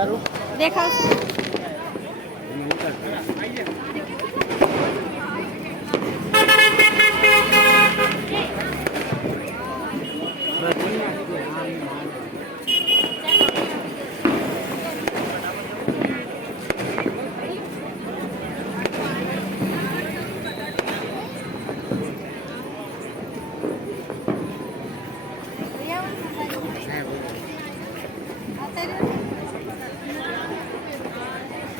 ઉતારું દેખાવ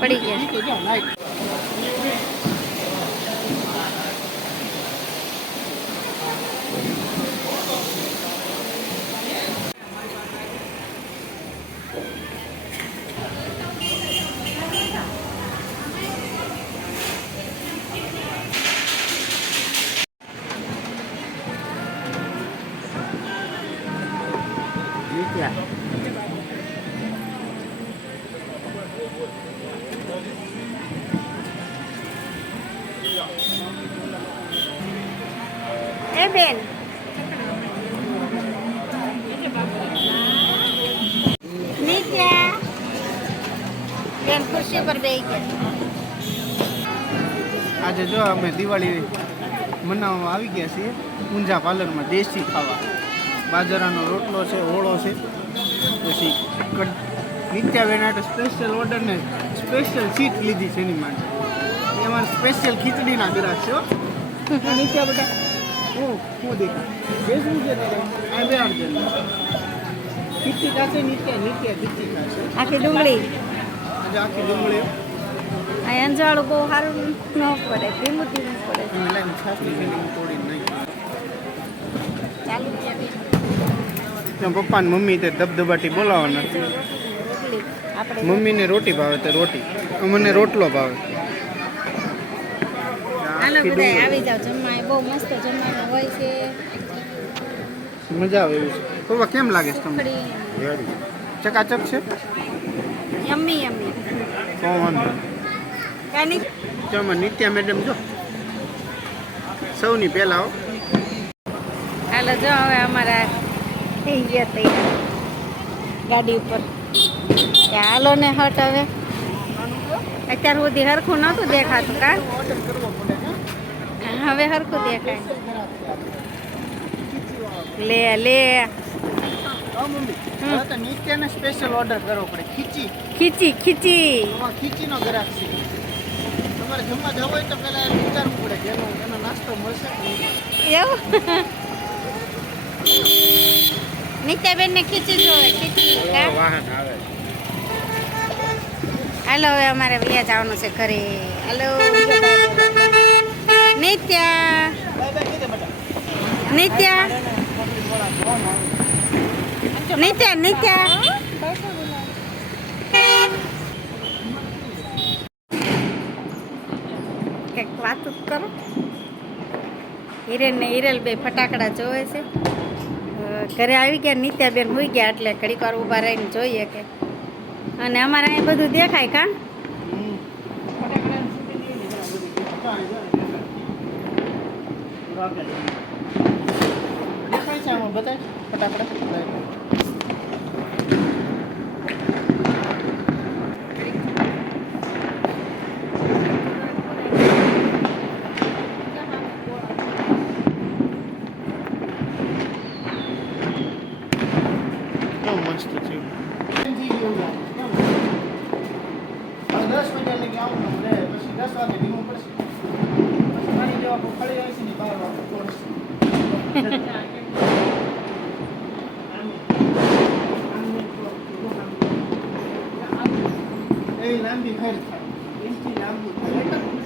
પડી ગયા. બેન નિત્યા બેન ખુરશી પર બેસી આજે જો અમે દિવાળી મનાવવા આવી ગયા છીએ ઊંઝા પાર્લરમાં દેશી ખાવા. બાજરાનો રોટલો છે ઓળો છે પછી નિત્યાબેન માટે સ્પેશિયલ ઓર્ડરને સ્પેશિયલ સીટ લીધી છે એની માટે. એમાં સ્પેશિયલ ખીચડીના ગ્રાસ છે નિત્યા બેટા હું હું દેખા બેસવું છે તારે? આ બે ખીચડી ખાશે આખી ડુંગળી? આજે આખી ડુંગળી. આ અંજાળું બહુ સારું ન પડે ધીમું ધીમું પડે. છાસની ફીલિંગ તોડી નહીં. ચાલુ ત્યાં પપ્પા ને મમ્મી તે ધબધબાટી બોલાવવાના મમ્મીને રોટી ભાવે તો રોટી. મને રોટલો ભાવે. હાલો બધા આવી જાવ જમવા બહુ મસ્ત જમવાનું હોય છે. મજા આવે એવું છે. પપ્પા કેમ લાગે છે તમને? ચકાચક છે? યમ્મી યમ્મી તો વાંધો કાની? ચાલો નિત્યા મેડમ જો. સૌની પહેલા આવો હાલો જો હવે અમારા થઈ ગયા તૈયાર. ગાડી ઉપર. કે હાલો ને હટ હવે. અત્યાર સુધી હરખું નહોતું દેખાતું કા? હવે હરખું દેખાય. લે લે. નિત્યાને સ્પેશિયલ ઓર્ડર કરવો પડે. ખીચી. ખીચી ખીચી. ખીચીનો ગ્રાહક છે. તમારે જમવા જવું હોય તો પહેલા એને વિચારવું પડે કે એનો નાસ્તો મળશે એવું? નિત્યાબેન ને ખીચી જોવે ખીચી. કા? હાલો હવે અમારે વ્યા જવાનું છે ઘરે. હાલો નિત્યા. નિત્યા. નિત્યા નિત્યા. કંઈક વાત કરો. હિરેન ને હિરેલ બે ફટાકડા જોવે છે. ઘરે આવી ગયા, નિત્યાબેન હોઈ ગયા એટલે ઘડીક વાર ઊભા રહીને જોઈએ કે અને અમારે અહીં બધું દેખાય કાં? દેખાય છે આમાં બતાય ફટાફટ કેવું મસ્ત છે દસ મિનિટ લગી આવું ને રે પછી દસ વાગે લાંબી થાય એમથી લાંબુ થાય